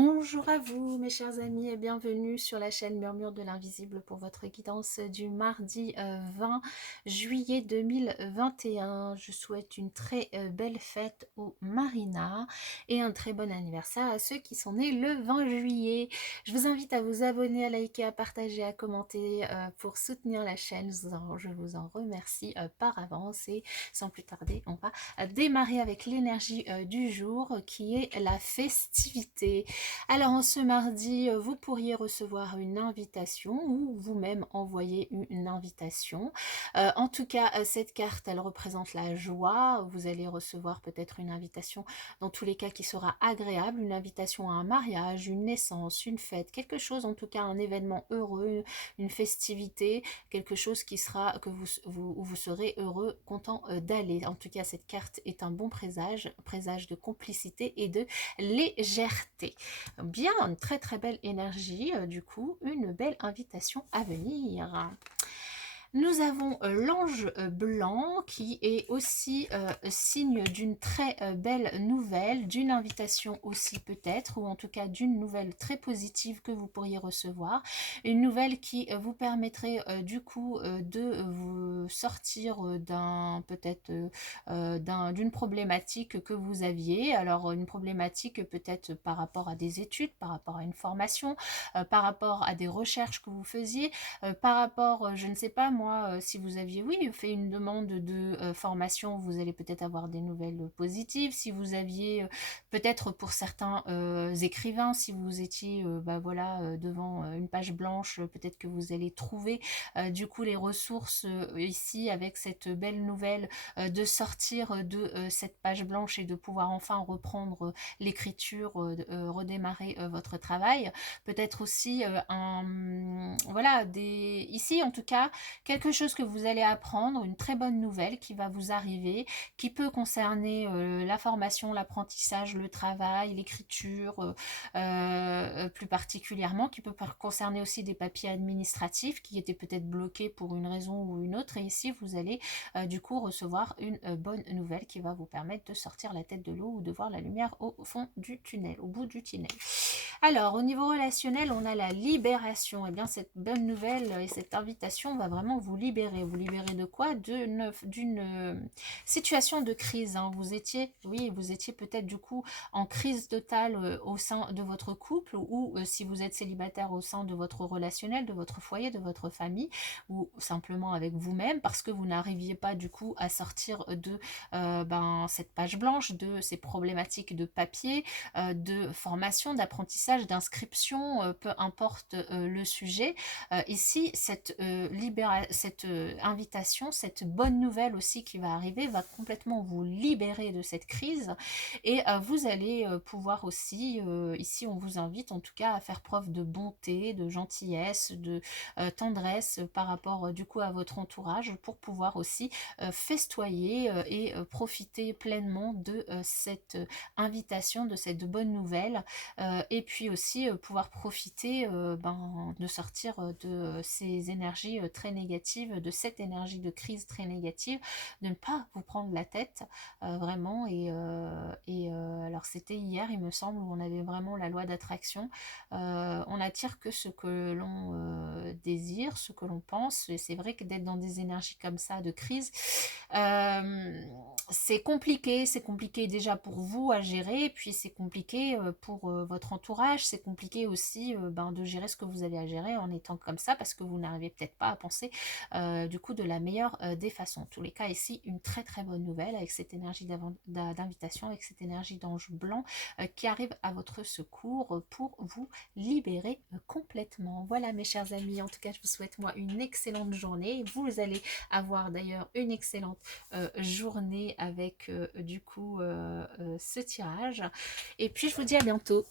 Bonjour à vous mes chers amis et bienvenue sur la chaîne Murmure de l'Invisible pour votre guidance du mardi 20 juillet 2021. Je souhaite une très belle fête aux Marina et un très bon anniversaire à ceux qui sont nés le 20 juillet. Je vous invite à vous abonner, à liker, à partager, à commenter pour soutenir la chaîne. Je vous en remercie par avance et sans plus tarder, on va démarrer avec l'énergie du jour qui est la festivité. Alors en ce mardi, vous pourriez recevoir une invitation ou vous-même envoyer une invitation. En tout cas, cette carte, elle représente la joie. Vous allez recevoir peut-être une invitation, dans tous les cas, qui sera agréable, une invitation à un mariage, une naissance, une fête, quelque chose, en tout cas un événement heureux, une festivité, quelque chose qui sera, où vous serez heureux, content d'aller. En tout cas, cette carte est un bon présage, présage de complicité et de légèreté. Bien, une très très belle énergie, du coup, une belle invitation à venir. Nous avons l'ange blanc qui est aussi signe d'une très belle nouvelle, d'une invitation aussi peut-être, ou en tout cas d'une nouvelle très positive que vous pourriez recevoir. Une nouvelle qui vous permettrait du coup de vous sortir d'un peut-être d'une problématique que vous aviez. Alors une problématique peut-être par rapport à des études, par rapport à une formation, par rapport à des recherches que vous faisiez, par rapport, je ne sais pas moi, si vous aviez, oui, fait une demande de formation, vous allez peut-être avoir des nouvelles positives. Si vous aviez, peut-être pour certains écrivains, si vous étiez voilà, devant une page blanche, peut-être que vous allez trouver du coup les ressources ici avec cette belle nouvelle de sortir de cette page blanche et de pouvoir enfin reprendre l'écriture, redémarrer votre travail. Peut-être aussi voilà, ici en tout cas, quelque chose que vous allez apprendre, une très bonne nouvelle qui va vous arriver, qui peut concerner la formation, l'apprentissage, le travail, l'écriture, plus particulièrement, qui peut concerner aussi des papiers administratifs qui étaient peut-être bloqués pour une raison ou une autre. Et ici, vous allez du coup recevoir une bonne nouvelle qui va vous permettre de sortir la tête de l'eau ou de voir la lumière au fond du tunnel, au bout du tunnel. Alors, au niveau relationnel, on a la libération. Et bien, cette bonne nouvelle et cette invitation va vraiment vous libérer. Vous libérer de quoi? D'une situation de crise. Hein. Vous étiez peut-être du coup en crise totale au sein de votre couple ou si vous êtes célibataire au sein de votre relationnel, de votre foyer, de votre famille ou simplement avec vous-même parce que vous n'arriviez pas du coup à sortir de cette page blanche, de ces problématiques de papier, de formation, d'apprentissage, d'inscription, peu importe le sujet. Ici, cette invitation, cette bonne nouvelle aussi qui va arriver, va complètement vous libérer de cette crise et vous allez pouvoir aussi, ici on vous invite en tout cas à faire preuve de bonté, de gentillesse, de tendresse par rapport du coup à votre entourage pour pouvoir aussi festoyer et profiter pleinement de cette invitation, de cette bonne nouvelle et puis aussi pouvoir profiter de sortir de ces énergies très négatives, de cette énergie de crise très négative, de ne pas vous prendre la tête vraiment alors c'était hier il me semble où on avait vraiment la loi d'attraction, on attire que ce que l'on désire, ce que l'on pense et c'est vrai que d'être dans des énergies comme ça de crise, c'est compliqué déjà pour vous à gérer, et puis c'est compliqué pour votre entourage, c'est compliqué aussi de gérer ce que vous avez à gérer en étant comme ça, parce que vous n'arrivez peut-être pas à penser du coup de la meilleure des façons. En tous les cas, ici, une très très bonne nouvelle avec cette énergie d'invitation, avec cette énergie d'ange blanc qui arrive à votre secours pour vous libérer complètement. Voilà mes chers amis, en tout cas je vous souhaite moi une excellente journée. Vous allez avoir d'ailleurs une excellente journée avec du coup ce tirage. Et puis je vous dis à bientôt.